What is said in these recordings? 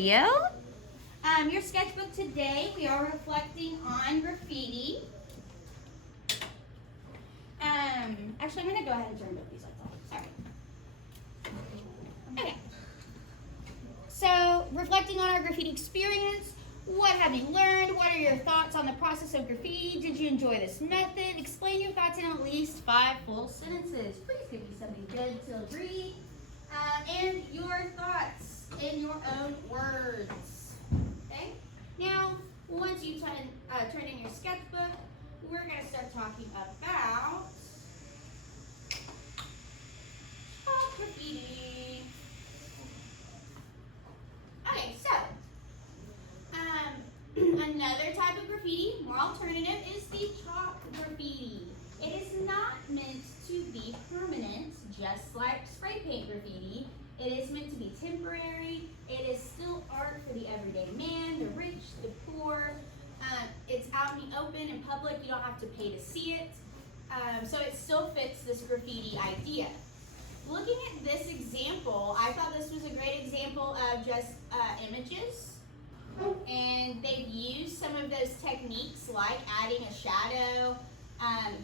Your sketchbook today, we are reflecting on graffiti. Actually, I'm going to go ahead and turn both these lights off. Sorry. Okay. So, reflecting on our graffiti experience, what have you learned? What are your thoughts on the process of graffiti? Did you enjoy this method? Explain your thoughts in at least 5 full sentences. Please give me something good to read. And your thoughts in your own words. Okay? Now, once you turn in your sketchbook, we're going to start talking about graffiti. Okay, so another type of graffiti, more alternative, is the chalk graffiti. It is not meant to be permanent, just like spray paint graffiti. It is meant to be temporary. It is still art for the everyday man, the rich, the poor. It's out in the open in public. You don't have to pay to see it. So it still fits this graffiti idea. Looking at this example, I thought this was a great example of just images. And they've used some of those techniques like adding a shadow,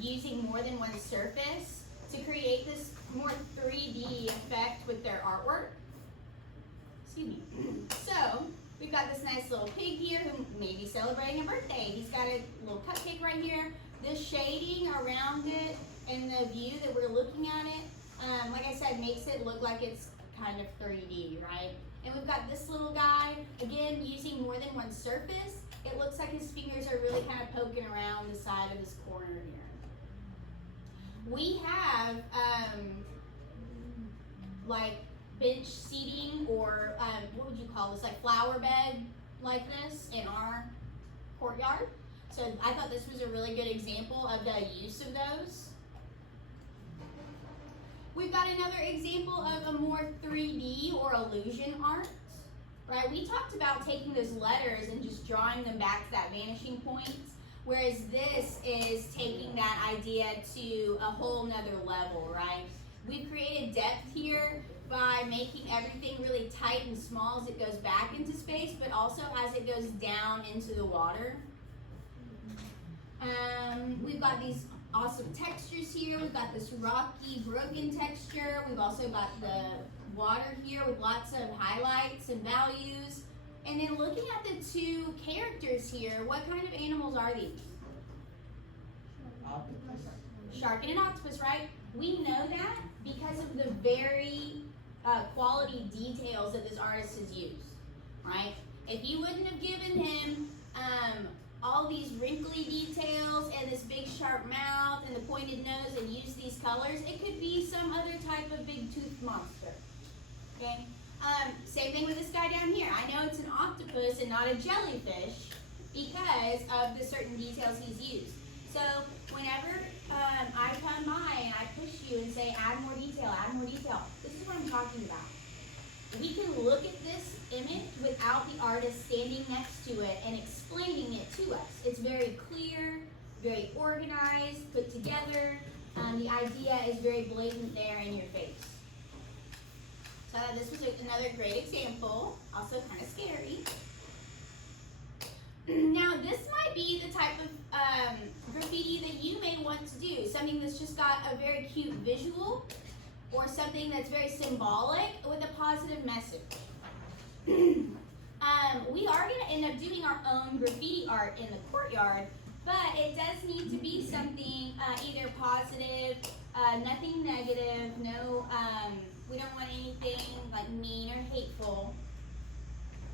using more than one surface to create this more 3D effect with their artwork. Excuse me. So, we've got this nice little pig here who may be celebrating a birthday. He's got a little cupcake right here. The shading around it and the view that we're looking at it, like I said, makes it look like it's kind of 3D, right? And we've got this little guy, again, using more than one surface. It looks like his fingers are really kind of poking around the side of his corner here. We have, like, bench seating or, what would you call this, like flower bed like this in our courtyard. So I thought this was a really good example of the use of those. We've got another example of a more 3D or illusion art, right? We talked about taking those letters and just drawing them back to that vanishing point, whereas this is taking that idea to a whole nother level, right? We've created depth here by making everything really tight and small as it goes back into space, but also as it goes down into the water. We've got these awesome textures here. We've got this rocky, broken texture. We've also got the water here with lots of highlights and values. And then looking at the 2 characters here, what kind of animals are these? Octopus. Shark and an octopus, right? We know that because of the very quality details that this artist has used, right? If you wouldn't have given him all these wrinkly details and this big sharp mouth and the pointed nose and use these colors, it could be some other type of big toothed monster, okay? Same thing with this guy down here. I know it's an octopus and not a jellyfish because of the certain details he's used. So whenever I come by and I push you and say, add more detail, this is what I'm talking about. We can look at this image without the artist standing next to it and explaining it to us. It's very clear, very organized, put together. The idea is very blatant there in your face. So this was another great example, also kind of scary. Now this might be the type of graffiti that you may want to do, something that's just got a very cute visual or something that's very symbolic with a positive message. We are going to end up doing our own graffiti art in the courtyard, but it does need to be something either positive, nothing negative, no, we don't want anything like mean or hateful.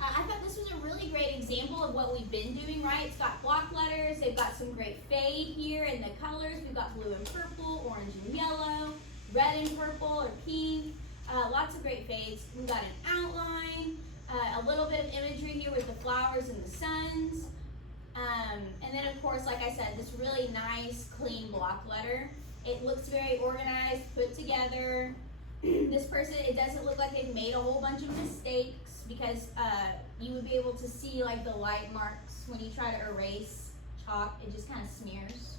I thought this was a really great example of what we've been doing, right? It's got block letters, they've got some great fade here in the colors. We've got blue and purple, orange and yellow, red and purple or pink, lots of great fades. We've got an outline, a little bit of imagery here with the flowers and the suns. And then of course, like I said, this really nice, clean block letter. It looks very organized, put together. This person, it doesn't look like they've made a whole bunch of mistakes because you would be able to see like the light marks when you try to erase chalk, it just kind of smears.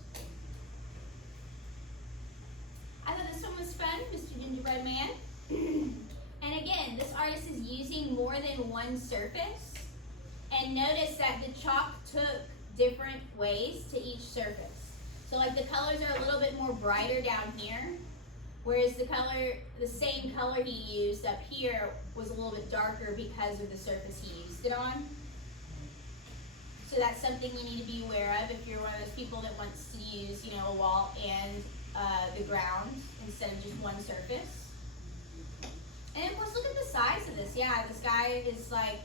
I thought this one was fun, Mr. Gingerbread Man. And again, this artist is using more than one surface. And notice that the chalk took different ways to each surface. So like the colors are a little bit more brighter down here, whereas the same color he used up here was a little bit darker because of the surface he used it on. So that's something you need to be aware of if you're one of those people that wants to use, a wall and the ground instead of just one surface. And of course, look at the size of this. Yeah, this guy is like,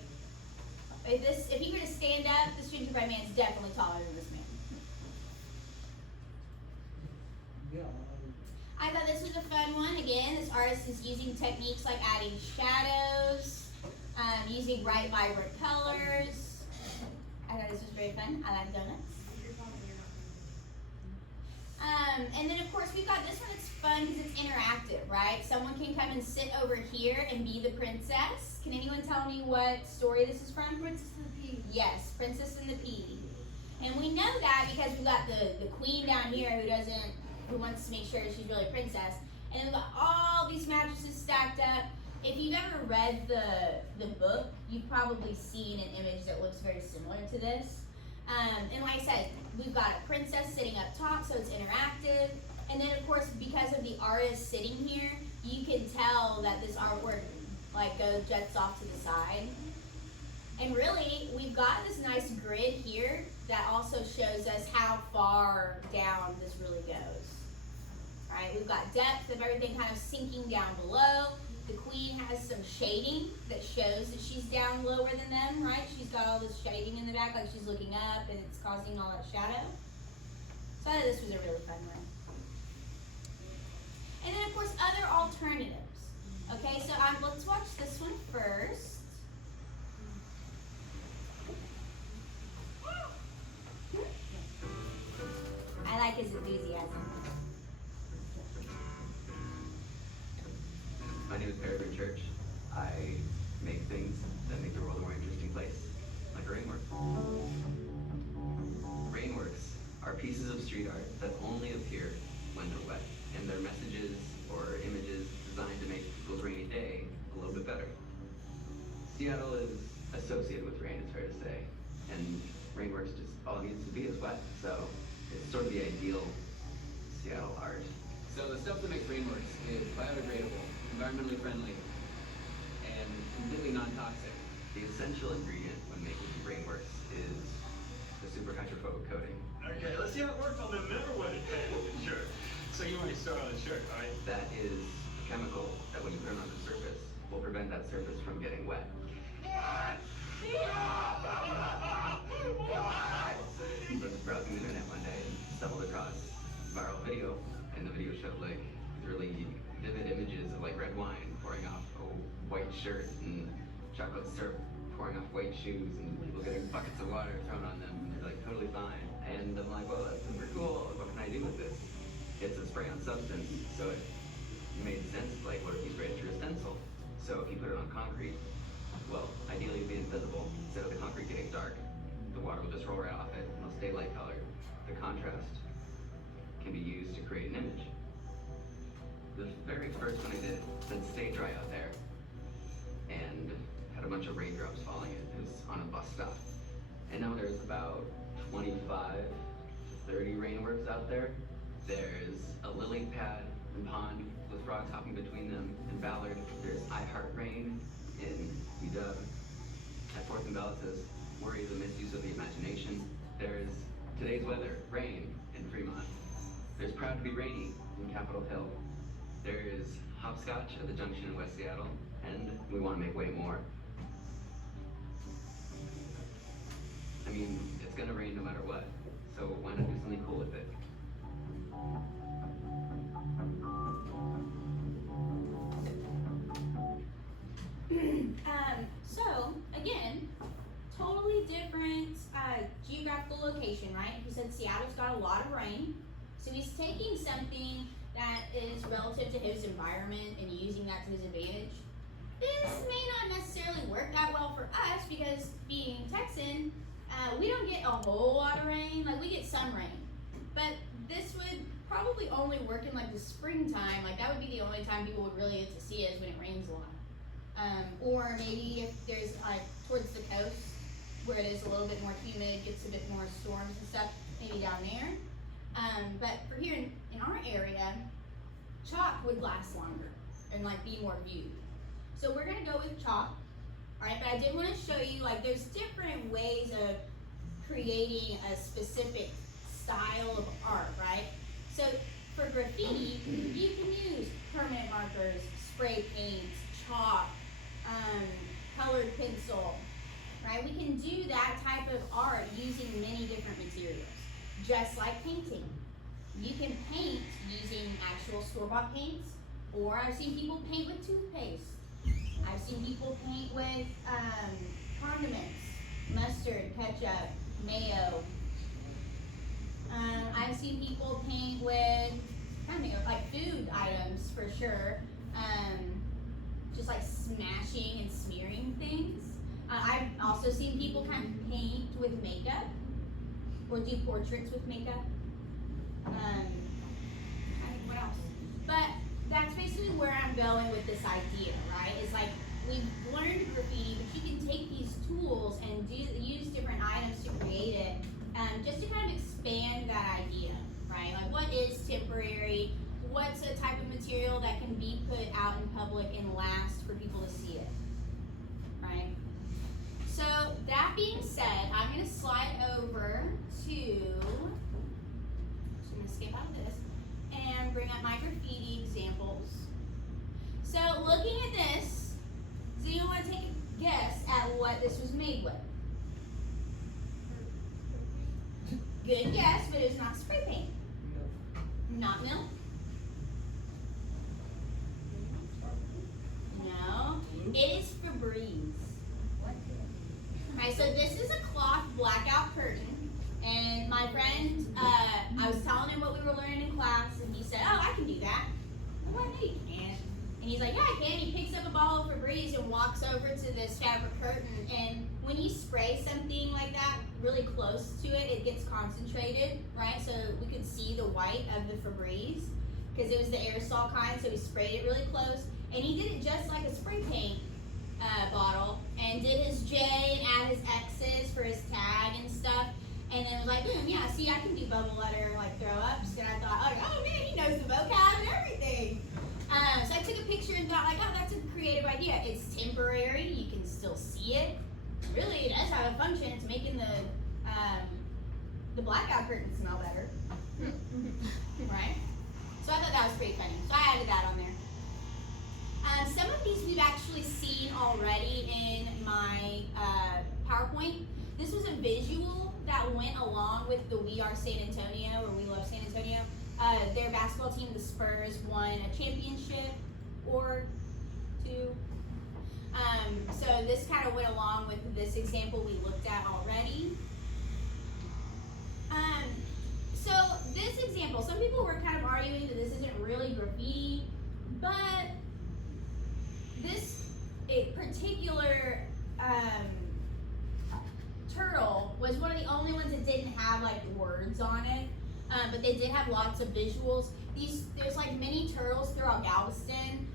if he were to stand up, this gingerbread man is definitely taller than this man. Yeah. I thought this was a fun one. Again, this artist is using techniques like adding shadows, using bright, vibrant colors. I thought this was very fun. I like donuts. And then of course we've got this one that's fun because it's interactive, right? Someone can come and sit over here and be the princess. Can anyone tell me what story this is from? Princess and the Pea. Yes, Princess and the Pea. And we know that because we've got the queen down here who wants to make sure she's really a princess. And then we've got all these mattresses stacked up. If you've ever read the book, you've probably seen an image that looks very similar to this. And like I said, we've got a princess sitting up top, so it's interactive. And then of course, because of the artist sitting here, you can tell that this artwork jets off to the side. And really, we've got this nice grid here that also shows us how far down this really goes. All right, we've got depth of everything kind of sinking down below. The queen has some shading that shows that she's down lower than them, right? She's got all this shading in the back, like she's looking up, and it's causing all that shadow. So I thought this was a really fun one. And then, of course, other alternatives. Okay, so let's watch this one first. I like his enthusiasm. My name is Peregrine Church. I make things that make the world a more interesting place, like a rainwork. Rainworks are pieces of street art that only appear when they're wet, and they're messages or images designed to make people's rainy day a little bit better. Seattle is associated with rain, it's fair to say, and Rainworks just all it needs to be is wet, so it's sort of the ideal Seattle art. So the stuff that makes Rainworks is biodegradable, environmentally friendly, and completely non-toxic. The essential ingredient when making Rainworks is the super hydrophobic coating. Okay, let's see how it works on the never-wetted shirt. So you already started on the shirt, all right? That is a chemical that when you put it on the surface will prevent that surface from getting wet. I was browsing the internet one day and stumbled across a viral video, and the video showed like really vivid images of like red wine pouring off a white shirt and chocolate syrup pouring off white shoes and people getting buckets of water thrown on them and they're like totally fine. And I'm like, well, that's super cool. What can I do with this? It's a spray on substance, so it made sense. Like, what if you spray it through a stencil? So if you put it on concrete, well, ideally it'd be invisible. Instead of the concrete getting dark, the water will just roll right off it and it'll stay light colored. The contrast can be used to create an image. The very first one I did then stayed dry out there and had a bunch of raindrops falling in. It was on a bus stop. And now there's about 25 to 30 Rainworks out there. There's a lily pad and pond with frogs hopping between them in Ballard. There's I Heart Rain in UW. At 4th and Bell it says, worry is a misuse of the imagination. There's Today's Weather, rain in Fremont. There's Proud to be Rainy in Capitol Hill. There is Hopscotch at the Junction in West Seattle, and we want to make way more. I mean, it's gonna rain no matter what, so why not do something cool with it? So, again, totally different geographical location, right? He said Seattle's got a lot of rain, so he's taking something that is relative to his environment and using that to his advantage. This may not necessarily work that well for us because being Texan, we don't get a whole lot of rain. Like, we get some rain, but this would probably only work in like the springtime. Like, that would be the only time people would really get to see it is when it rains a lot. Or maybe if there's like towards the coast where it is a little bit more humid, gets a bit more storms and stuff, maybe down there. But for here in our area, chalk would last longer and like be more viewed. So we're gonna go with chalk, all right? But I did want to show you like there's different ways of creating a specific style of art, right? So for graffiti, you can use permanent markers, spray paint, chalk, colored pencil, right? We can do that type of art using many different materials, just like painting. You can paint using actual store-bought paints, or I've seen people paint with toothpaste. I've seen people paint with condiments, mustard, ketchup, mayo. I've seen people paint with like food items for sure. Just like smashing and smearing things. I've also seen people kind of paint with makeup or do portraits with makeup. What else? But that's basically where I'm going with this idea, right? It's like we've learned graffiti, but you can take these tools and use different items to create it, just to kind of expand that idea, right? Like what is temporary? What's a type of material that can be put out in public and last for people to see it, right? So that being said, I'm going to slide over to, I'm going to skip out of this and bring up my graffiti examples. So looking at this, does anyone want to take a guess at what this was made with? Good guess, but it's not spray paint. Not milk. No, it is Febreze. Alright, so this is a cloth blackout curtain, and my friend, I was telling him what we were learning in class, and he said, "Oh, I can do that." I'm like, "No, you can't." And he's like, "Yeah, I can." He picks up a bottle of Febreze and walks over to this fabric curtain, and when you spray something like that really close to it, it gets concentrated, right? So we could see the white of the Febreze, because it was the aerosol kind, so he sprayed it really close. And he did it just like a spray paint bottle, and did his J and add his X's for his tag and stuff. And then was like, boom, yeah, see, I can do bubble letter, like throw ups. And I thought, oh man, he knows the vocab and everything. So I took a picture and thought, like, oh, that's a creative idea. It's temporary, you can still see it. Really, it does have a function. It's making the blackout curtain smell better. Right? So I thought that was pretty funny. So I added that on there. Some of these we've actually seen already in my PowerPoint. This was a visual that went along with the We Are San Antonio, or We Love San Antonio. Their basketball team, the Spurs, won a championship or two. So this kind of went along with this example we looked at already. So this example, some people were kind of arguing that this isn't really graffiti, but this particular turtle was one of the only ones that didn't have like words on it, but they did have lots of visuals. There's like many turtles throughout Galveston,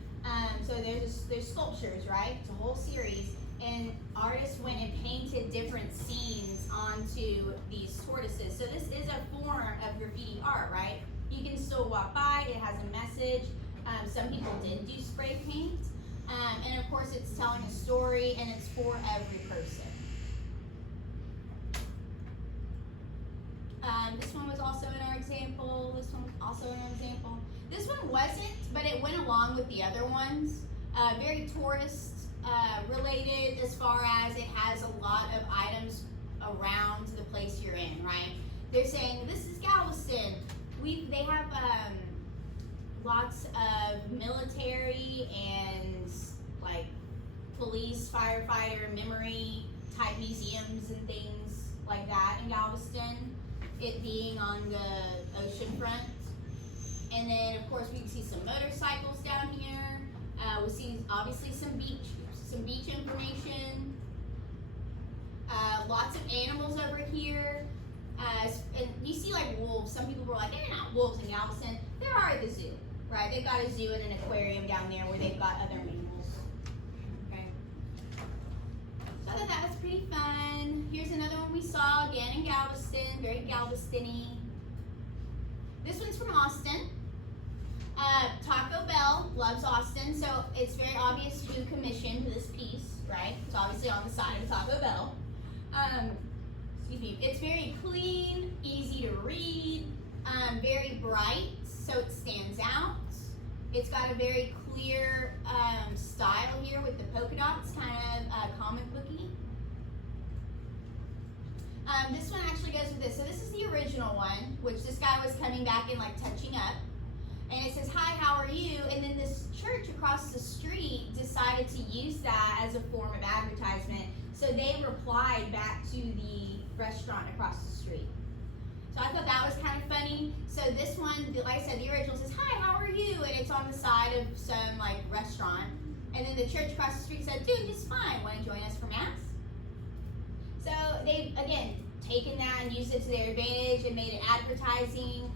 so there's sculptures, right? It's a whole series, and artists went and painted different scenes onto these tortoises. So this is a form of graffiti art, right? You can still walk by, it has a message. Some people did do spray paint. And of course it's telling a story, and it's for every person. This one was also in our example. This one was also in our example. This one wasn't, but it went along with the other ones. Very tourist related, as far as it has a lot of items around the place you're in, right? They're saying, this is Galveston. They have lots of military and like police, firefighter, memory type museums and things like that in Galveston, it being on the ocean front. And then of course we can see some motorcycles down here. We see obviously some beach information. Lots of animals over here. And you see like wolves. Some people were like, they're not wolves in Galveston. There are at the zoo, right? They've got a zoo and an aquarium down there where they've got other mammals. Okay. pretty fun. Here's another one we saw again in Galveston, very Galveston-y. This one's from Austin. Taco Bell loves Austin, so it's very obvious who commissioned this piece, right? It's obviously on the side of Taco Bell. Excuse me. It's very clean, easy to read, very bright, so it stands out. It's got a very clear style here with the polka dots, kind of comic booky. This one actually goes with this. So this is the original one, which this guy was coming back and like touching up. And it says, "Hi, how are you?" And then this church across the street decided to use that as a form of advertisement. So they replied back to the restaurant across the street. So I thought that was kind of funny. So this one, like I said, the original says, "Hi, how are you?" And it's on the side of some like restaurant. And then the church across the street said, "Doing just fine. Want to join us for Mass?" So they've, again, taken that and used it to their advantage and made it advertising.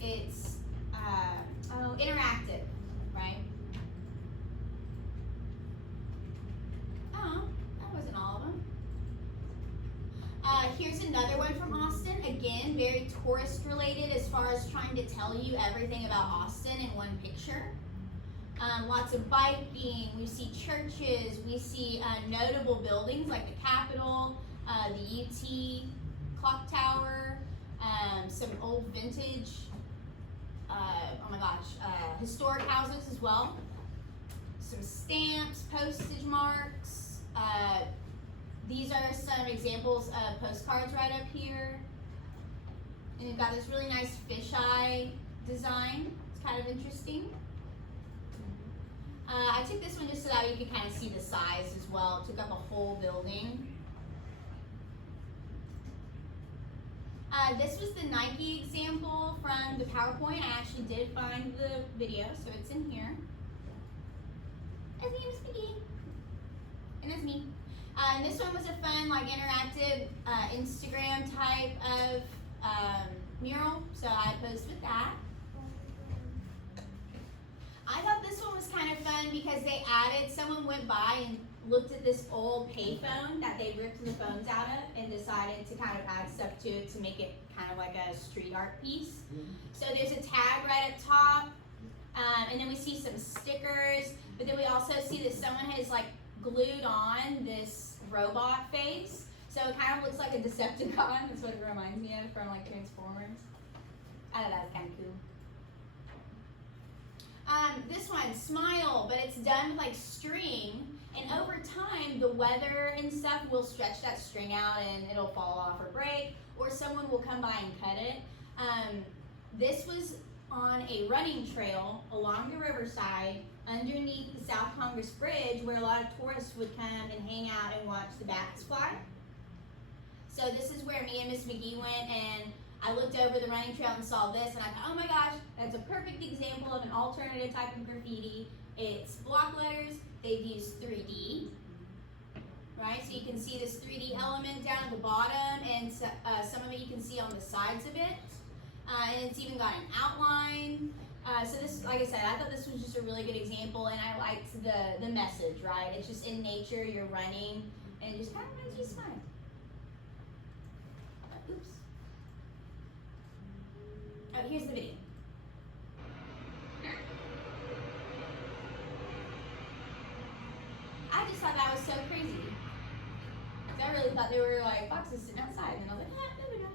It's interactive, right? Oh, that wasn't all of them. Here's another one from Austin. Again, very tourist related as far as trying to tell you everything about Austin in one picture. Lots of biking, we see churches, we see notable buildings like the Capitol, the UT clock tower, some old vintage, historic houses as well. Some stamps, postage marks. These are some examples of postcards right up here. And you've got this really nice fisheye design. It's kind of interesting. I took this one just so that you could kind of see the size as well. It took up a whole building. This was the Nike example from the PowerPoint. I actually did find the video, so it's in here. His name is Mickey. And that's me. And this one was a fun, like, interactive Instagram type of mural, so I posed with that. I thought this one was kind of fun because they added, someone went by and looked at this old payphone that they ripped the phones out of and decided to kind of add stuff to it to make it kind of like a street art piece. So there's a tag right up top, and then we see some stickers, but then we also see that someone has like glued on this robot face. So it kind of looks like a Decepticon. That's what it reminds me of from like Transformers. I thought that was kind of cool. This one, Smile, but it's done with like string, and over time the weather and stuff will stretch that string out and it'll fall off or break, or someone will come by and cut it. This was on a running trail along the riverside underneath the South Congress Bridge, where a lot of tourists would come and hang out and watch the bats fly. So this is where me and Miss McGee went, and I looked over the running trail and saw this, and I thought, oh my gosh, that's a perfect example of an alternative type of graffiti. It's block letters. They've used 3D, right? So you can see this 3D element down at the bottom, and some of it you can see on the sides of it. And it's even got an outline. So this, like I said, I thought this was just a really good example, and I liked the message, right? It's just in nature, you're running, and it just kind of makes you smile. Oops. Oh, here's the video. I just thought that was so crazy. I really thought they were like boxes sitting outside, and I was like, there we go.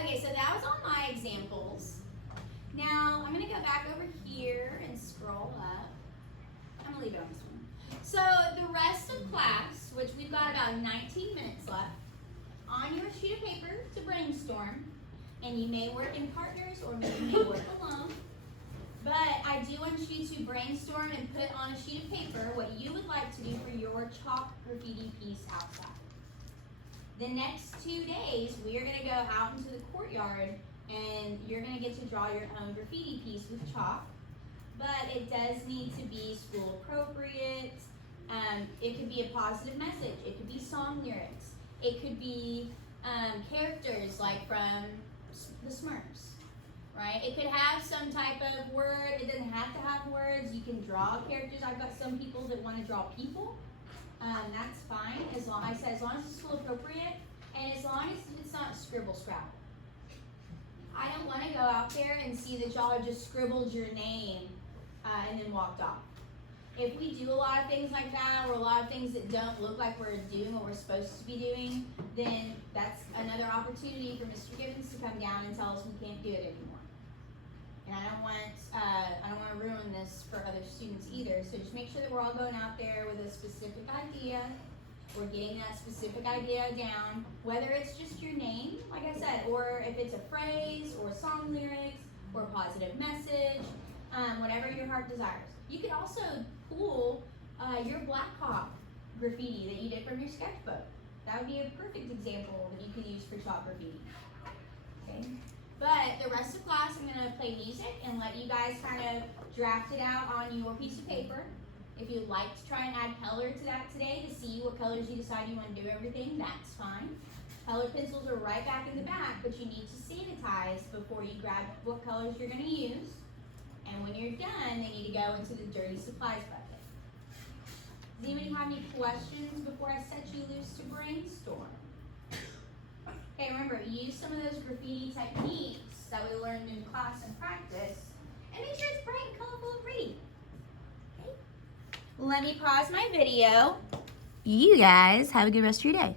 Okay, so that was all my examples. Now, I'm gonna go back over here and scroll up. I'm gonna leave it on this one. So the rest of class, which we've got about 19 minutes left, on your sheet of paper to brainstorm, and you may work in partners or maybe you may work alone, but I do want you to brainstorm and put on a sheet of paper what you would like to do for your chalk graffiti piece outside. The next 2 days, we are gonna go out into the courtyard and you're gonna get to draw your own graffiti piece with chalk, but it does need to be school appropriate. It could be a positive message, it could be song lyrics, it could be characters like from the Smurfs, right? It could have some type of word, it doesn't have to have words, you can draw characters. I've got some people that wanna draw people that's fine, as long as it's school appropriate, and as long as it's not scribble scrabble. I don't want to go out there and see that y'all have just scribbled your name and then walked off. If we do a lot of things like that, or a lot of things that don't look like we're doing what we're supposed to be doing, then that's another opportunity for Mr. Gibbons to come down and tell us we can't do it anymore. And I don't want to ruin this for other students either. So just make sure that we're all going out there with a specific idea. We're getting that specific idea down, whether it's just your name, like I said, or if it's a phrase or song lyrics or a positive message, whatever your heart desires. You could also pull your Blackout graffiti that you did from your sketchbook. That would be a perfect example that you could use for chalk graffiti. Okay. But the rest of class, I'm going to play music and let you guys kind of draft it out on your piece of paper. If you'd like to try and add color to that today to see what colors you decide you want to do everything, that's fine. Colored pencils are right back in the back, but you need to sanitize before you grab what colors you're going to use. And when you're done, they need to go into the dirty supplies bucket. Does anybody have any questions before I set you loose to brainstorm? Okay, remember, use some of those graffiti techniques that we learned in class and practice, and make sure it's bright and colorful and pretty. Okay? Let me pause my video. You guys have a good rest of your day.